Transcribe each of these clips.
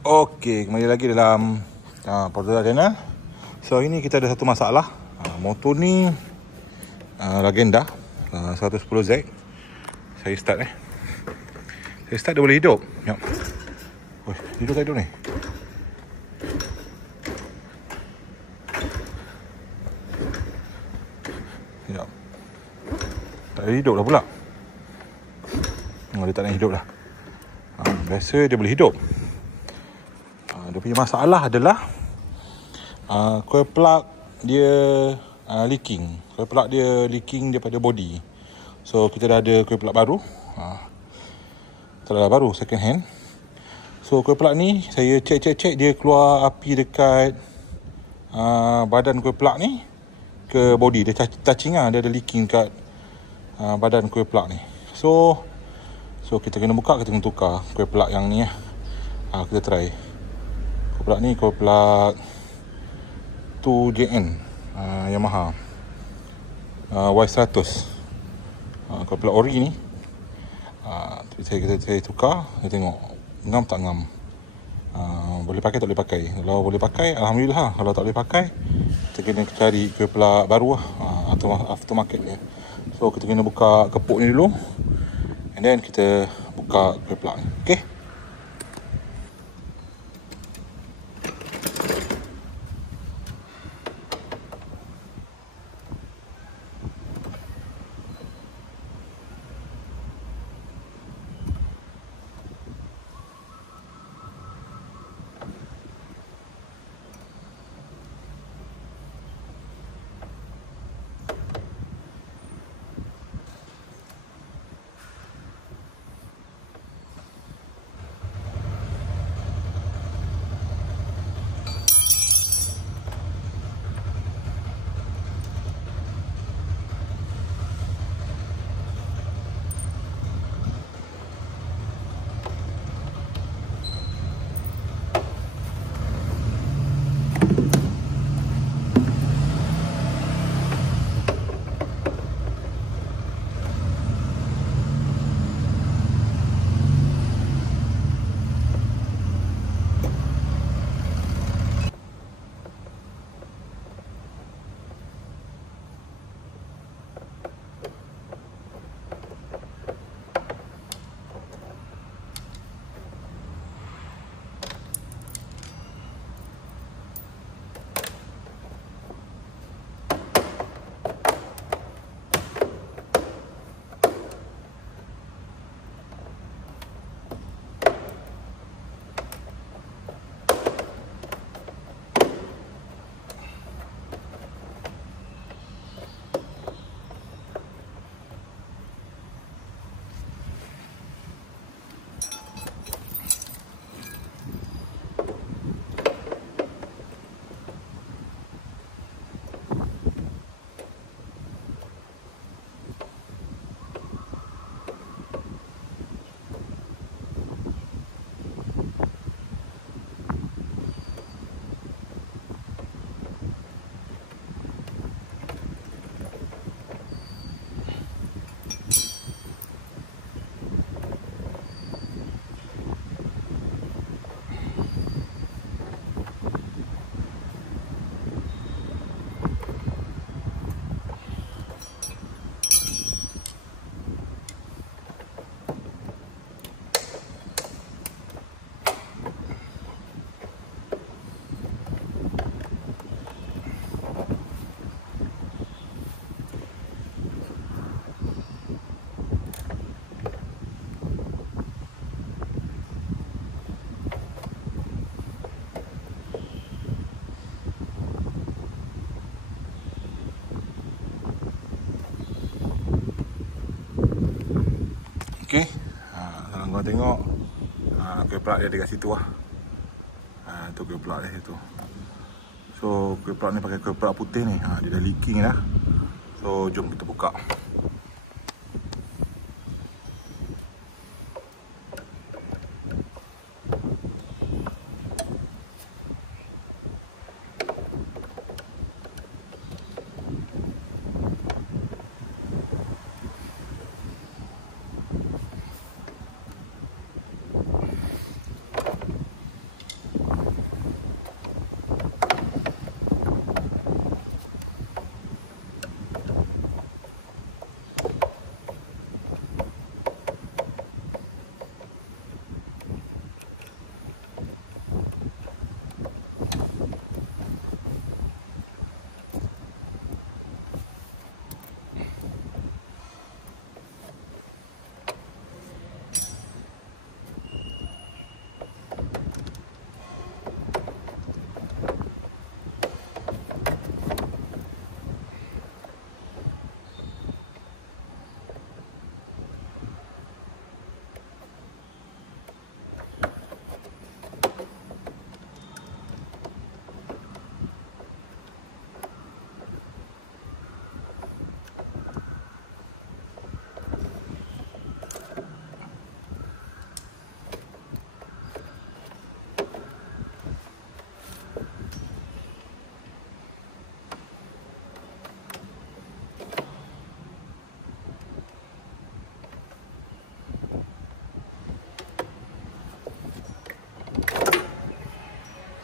Okey, kembali lagi dalam Portela Channel. So, ini kita ada satu masalah. Motor ni Lagenda 110Z. Saya start Saya start dia boleh hidup. Jom. Hidup tak hidup ni? Sekejap. Tak ada hidup dah pula. Dia tak nak hidup dah. Biasa dia boleh hidup. Dia punya masalah adalah coil plug dia leaking. Coil plug dia leaking daripada body. So kita dah ada coil plug baru. Telah baru second hand. So coil plug ni saya cek dia keluar api dekat badan coil plug ni ke body. Dia touching lah, dia ada leaking kat badan coil plug ni. So kita kena buka, kita kena tukar coil plug yang ni kita try. Coil plug ni coil plug 2JN Yamaha Y100. Coil plug ori ni. Saya tukar, saya tengok ngam tak ngam. Boleh pakai tak boleh pakai. Kalau boleh pakai, alhamdulillah. Kalau tak boleh pakai, kita kena cari coil plug baru aftermarket dia. So kita kena buka kepuk ni dulu, and then kita buka coil plug ni. Okay. Okey. Kalau kau tengok coil plug dia dekat situ tu coil plug dia situ. So coil plug ni pakai coil plug putih ni. Dia dah leaking dah. So jom kita buka.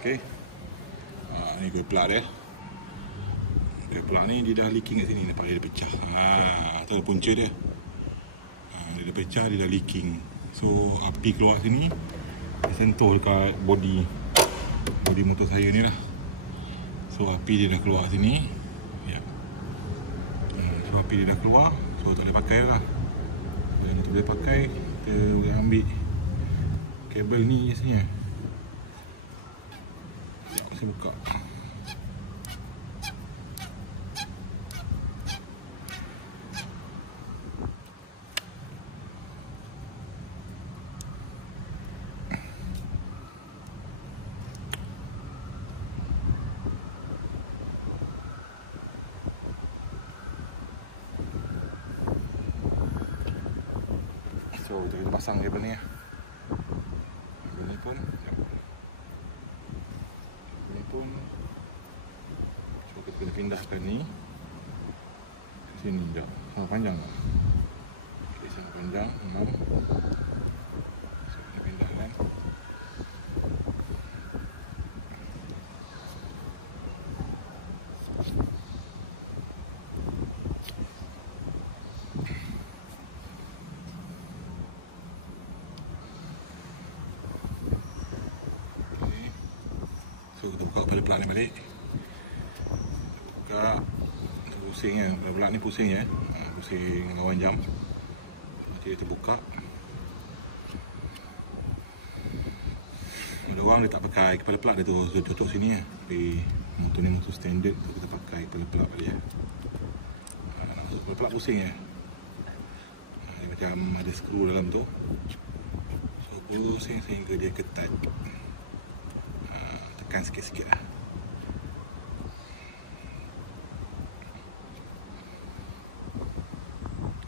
Okey. Ni kuih pelak dia. Kuih pelak ni dia dah leaking kat sini, nampak dia pecah. Tu punca dia. Dia dah pecah, dia dah leaking. So api keluar sini, dia sentuh dekat body motor saya ni lah. So api dia dah keluar sini. Ya. So api dia dah keluar, so tak boleh pakai lah. Dan tak boleh pakai, kita boleh ambil kabel ni sini. Sekejap saya buka. So kita pasang kabel ni. Kabel ni pun so kita kena pindahkan ni sini sekejap. Sangat panjang tak? Okay, sangat panjang, memang. So kita pindahkan. So kita buka kepala pelak ni balik. Buka, pusing kan, kepala pelak ni pusing ya. Pusing lawan jam. Nanti kita buka. Ada orang dia tak pakai kepala pelak, dia tu tutup sini ya. Tapi motor ni motor standard, tu kita pakai kepala pelak balik ya. Kepala pelak pusing ya. Dia macam ada skru dalam tu. So pusing sehingga dia ketat. Tekan sikit-sikit lah.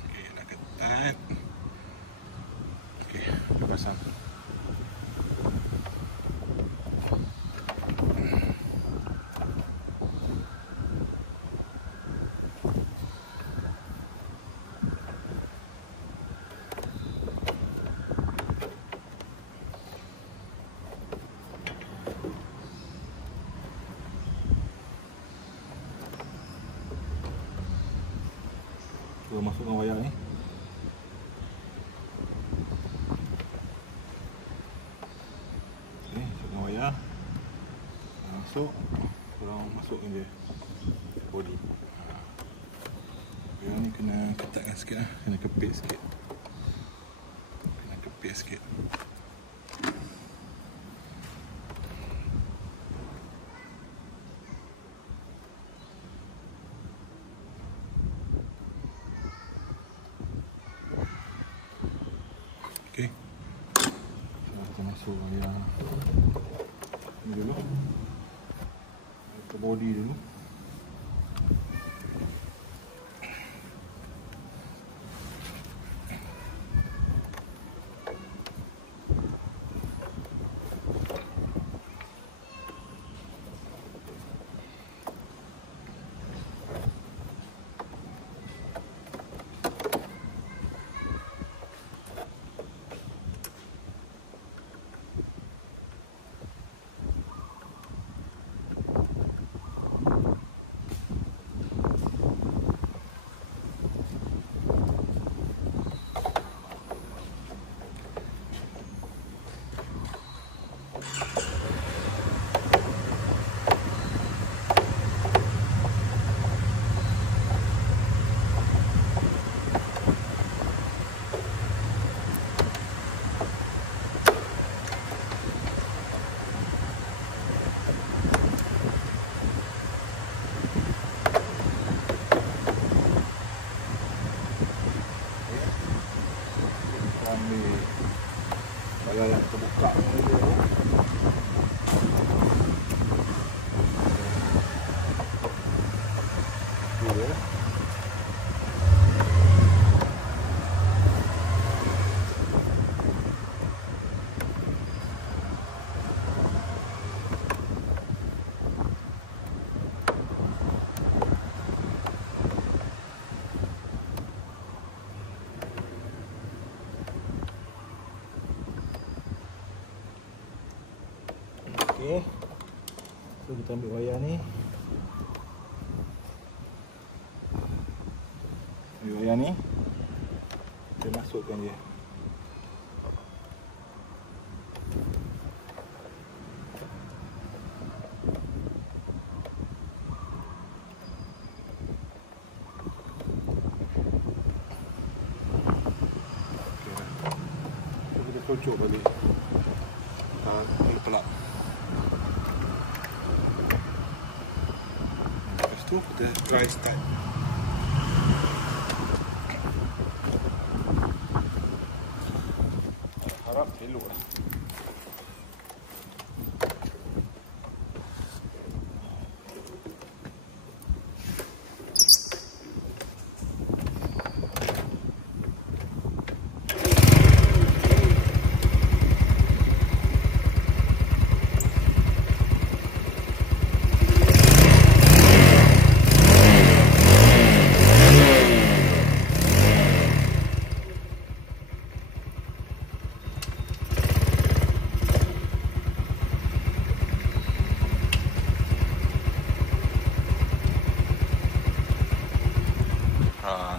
Okey, dah ketat. Okey, kita pasang. Kita masukkan wayar ni. Okey, masukkan wayar. Korang masukkan je body. Wayar ni kena ketatkan sikit lah. Kena kepit sikit. Okey. Kita masuk wayar ni dulu. Ke body dulu. Ambil wayar yang terbuka dulu. Okey. So kita ambil wayar ni. Ambil wayar ni. Kita masukkan dia. Kocok balik pelak. Lepas tu kita try start. Harap elok lah.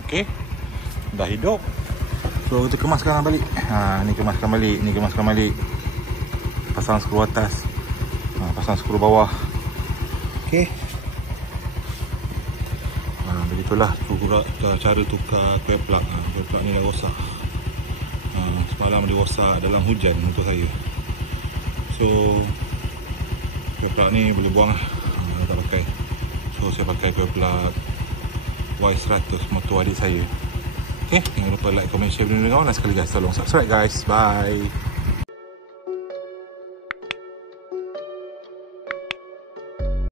Okey, dah hidup. So kita kemaskan balik. Ni kemaskan balik, ni kemaskan balik. Pasang skru atas, pasang skru bawah. Okey. Begitulah cara tukar kuil plug. Kuil plug ni dah rosak. Semalam dia rosak dalam hujan untuk saya. So kuil plug ni boleh buang lah. Tak pakai. So saya pakai kuil plug Y100 motor adik saya. Okay, jangan lupa like, comment, share video ni dengan kawan. Dan sekali guys, tolong subscribe guys. Bye.